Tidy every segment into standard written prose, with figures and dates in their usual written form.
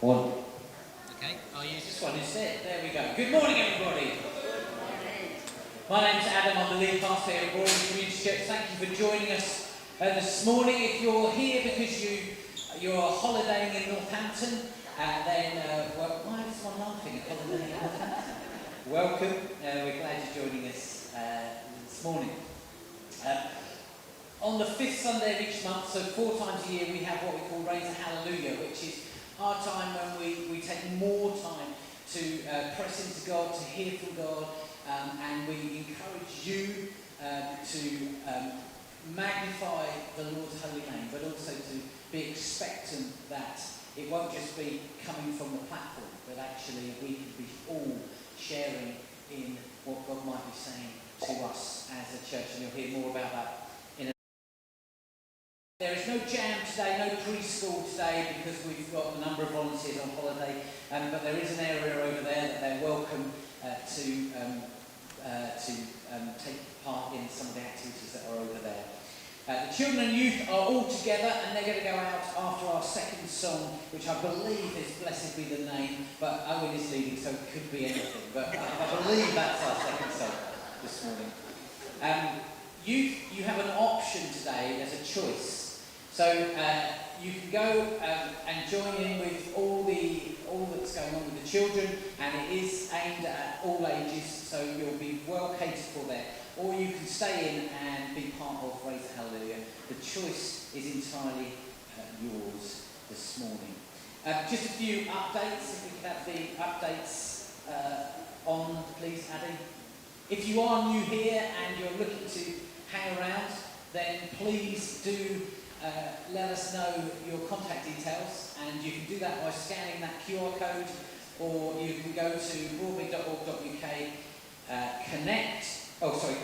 One. Okay, I'll use this one instead. There we go. Good morning, everybody. My name's Adam. I'm the lead pastor here at Broadmead Community Church. Thank you for joining us this morning. If you're here because you're holidaying in Northampton, then why is someone laughing at holidaying in Northampton? Welcome. We're glad you're joining us this morning. On the fifth Sunday of each month, so 4 times a year, we have what we call Raise a Hallelujah, which is our time when we take more time to press into God, to hear from God, and we encourage you to magnify the Lord's holy name, but also to be expectant that it won't just be coming from the platform, but actually we can be all sharing in what God might be saying to us as a church, and you'll hear more about that. There is no jam today, no preschool today, because we've got a number of volunteers on holiday, but there is an area over there that they're welcome to take part in some of the activities that are over there. The children and youth are all together, and they're going to go out after our second song, which I believe is Blessed Be the Name, but Owen is leading, so it could be anything, but I believe that's our second song this morning. Youth, you have an option today as a choice. So you can go and join in with all that's going on with the children, and it is aimed at all ages, so you'll be well catered for there. Or you can stay in and be part of Raise a Hallelujah. The choice is entirely yours this morning. Just a few updates, if we could have the updates on, please, Addy. If you are new here and you're looking to hang around, then please do let us know your contact details, and you can do that by scanning that QR code, or you can go to broadmead.org.uk,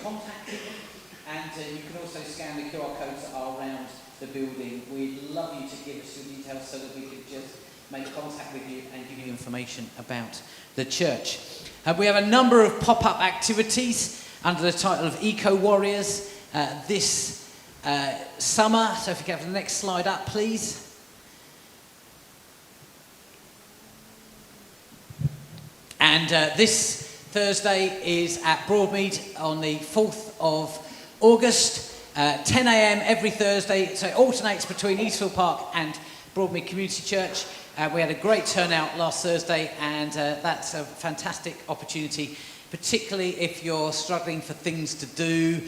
contact people, and you can also scan the QR codes that are around the building. We'd love you to give us your details so that we could just make contact with you and give you information about the church. We have a number of pop-up activities under the title of Eco Warriors this summer. So if you can have the next slide up, please. And this Thursday is at Broadmead on the 4th of August, 10 a.m. every Thursday. So it alternates between Eastfield Park and Broadmead Community Church. We had a great turnout last Thursday, and that's a fantastic opportunity, particularly if you're struggling for things to do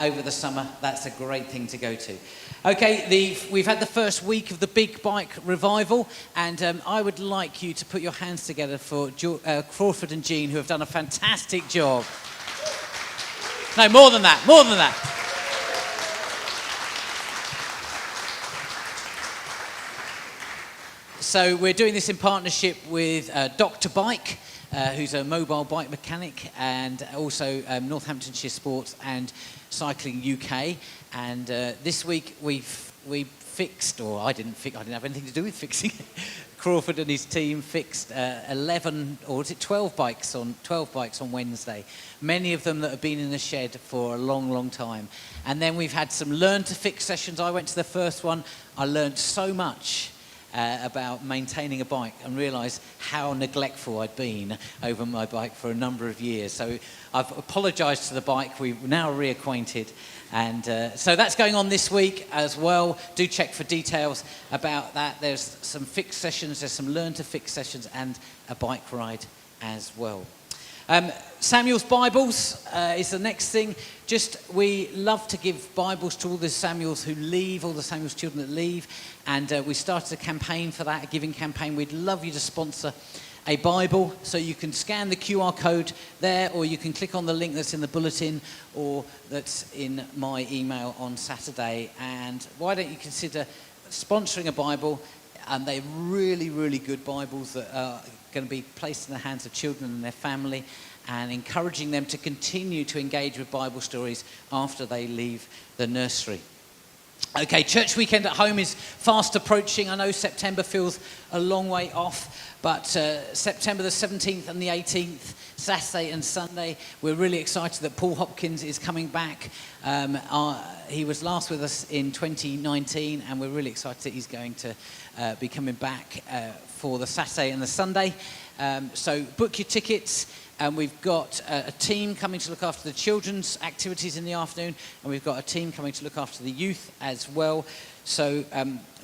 over the summer. That's a great thing to go to. Okay, we've had the first week of the Big Bike Revival, and I would like you to put your hands together for Crawford and Jean, who have done a fantastic job. No, more than that. So we're doing this in partnership with Dr. Bike, who's a mobile bike mechanic, and also Northamptonshire Sports and Cycling UK. And this week we fixed, or I didn't have anything to do with fixing it. Crawford and his team fixed 11, or was it 12 bikes on Wednesday. Many of them that have been in the shed for a long, long time. And then we've had some learn to fix sessions. I went to the first one. I learned so much about maintaining a bike and realised how neglectful I'd been over my bike for a number of years. So I've apologised to the bike. We're now reacquainted. And so that's going on this week as well. Do check for details about that. There's some fix sessions, there's some learn to fix sessions, and a bike ride as well. Samuel's Bibles is the next thing. We love to give Bibles to all the Samuels who leave, all the Samuel's children that leave, and we started a campaign for that, a giving campaign. We'd love you to sponsor a Bible, so you can scan the QR code there, or you can click on the link that's in the bulletin, or that's in my email on Saturday. And why don't you consider sponsoring a Bible? And they're really, really good Bibles that are going to be placed in the hands of children and their family, and encouraging them to continue to engage with Bible stories after they leave the nursery. Okay, church weekend at home is fast approaching. I know September feels a long way off, but September the 17th and the 18th, Saturday and Sunday. We're really excited that Paul Hopkins is coming back. He was last with us in 2019, and we're really excited that he's going to be coming back for the Saturday and the Sunday. So book your tickets. And we've got a team coming to look after the children's activities in the afternoon, and we've got a team coming to look after the youth as well. So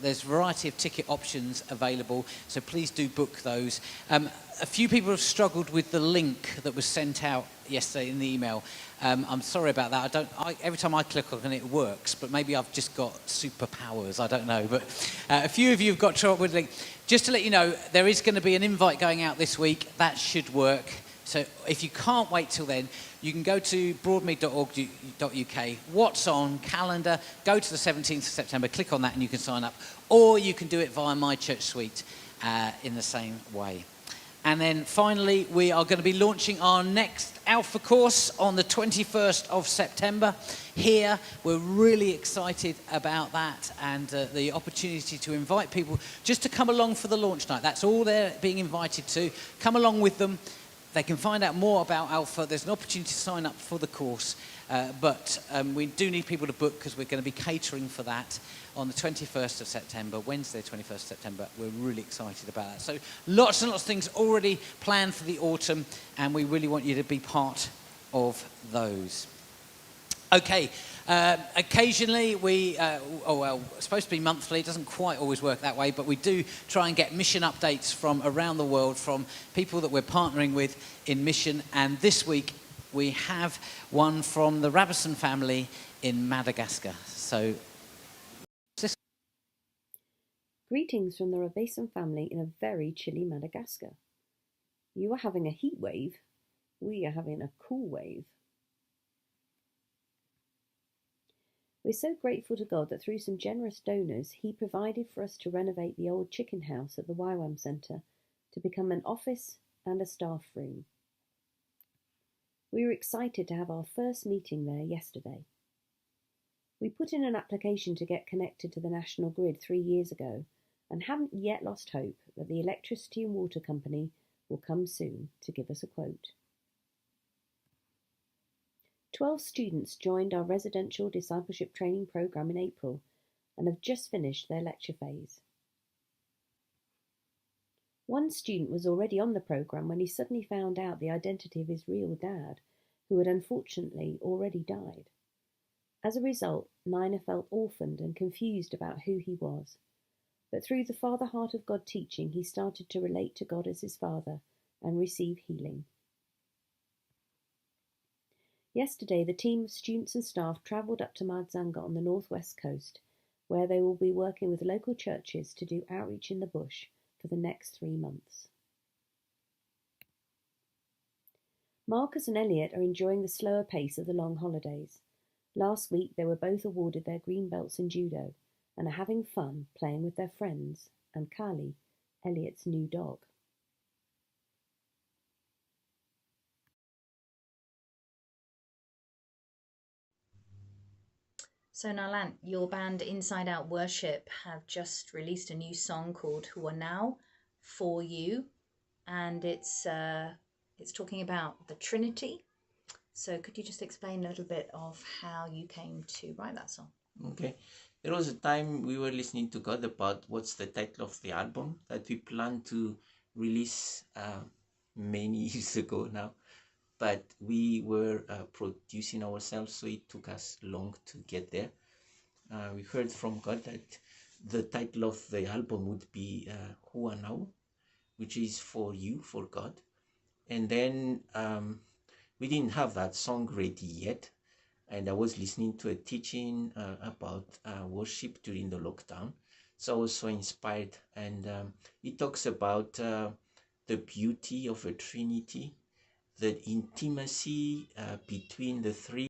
there's a variety of ticket options available, so please do book those. A few people have struggled with the link that was sent out yesterday in the email. I'm sorry about that. Every time I click on it, it works, but maybe I've just got superpowers, I don't know. But a few of you have got trouble with the link. Just to let you know, there is going to be an invite going out this week. That should work. So if you can't wait till then, you can go to broadmead.org.uk, what's on, calendar, go to the 17th of September, click on that and you can sign up. Or you can do it via My Church Suite in the same way. And then finally, we are going to be launching our next Alpha course on the 21st of September here. We're really excited about that and the opportunity to invite people just to come along for the launch night. That's all they're being invited to. Come along with them. They can find out more about Alpha. There's an opportunity to sign up for the course, but we do need people to book because we're going to be catering for that on the 21st of September, Wednesday, 21st of September. We're really excited about that. So lots and lots of things already planned for the autumn, and we really want you to be part of those. Okay, occasionally it's supposed to be monthly. It doesn't quite always work that way, but we do try and get mission updates from around the world, from people that we're partnering with in mission. And this week we have one from the Rabison family in Madagascar. So, greetings from the Rabison family in a very chilly Madagascar. You are having a heat wave. We are having a cool wave. We're so grateful to God that through some generous donors, He provided for us to renovate the old chicken house at the YWAM Centre to become an office and a staff room. We were excited to have our first meeting there yesterday. We put in an application to get connected to the national grid 3 years ago and haven't yet lost hope that the electricity and water company will come soon to give us a quote. 12 students joined our residential discipleship training program in April and have just finished their lecture phase. One student was already on the program when he suddenly found out the identity of his real dad, who had unfortunately already died. As a result, Nina felt orphaned and confused about who he was. But through the Father Heart of God teaching, he started to relate to God as his Father and receive healing. Yesterday, the team of students and staff travelled up to Madzanga on the northwest coast, where they will be working with local churches to do outreach in the bush for the next 3 months. Marcus and Elliot are enjoying the slower pace of the long holidays. Last week, they were both awarded their green belts in judo and are having fun playing with their friends and Kali, Elliot's new dog. So Nalan, your band Inside Out Worship have just released a new song called Who Are Now For You, and it's talking about the Trinity. So could you just explain a little bit of how you came to write that song? Okay. There was a time we were listening to God about what's the title of the album that we planned to release many years ago now. But we were producing ourselves, so it took us long to get there. We heard from God that the title of the album would be Who Are Now, which is for you, for God. And then we didn't have that song ready yet. And I was listening to a teaching about worship during the lockdown. So I was so inspired. And it talks about the beauty of a Trinity, the intimacy between the three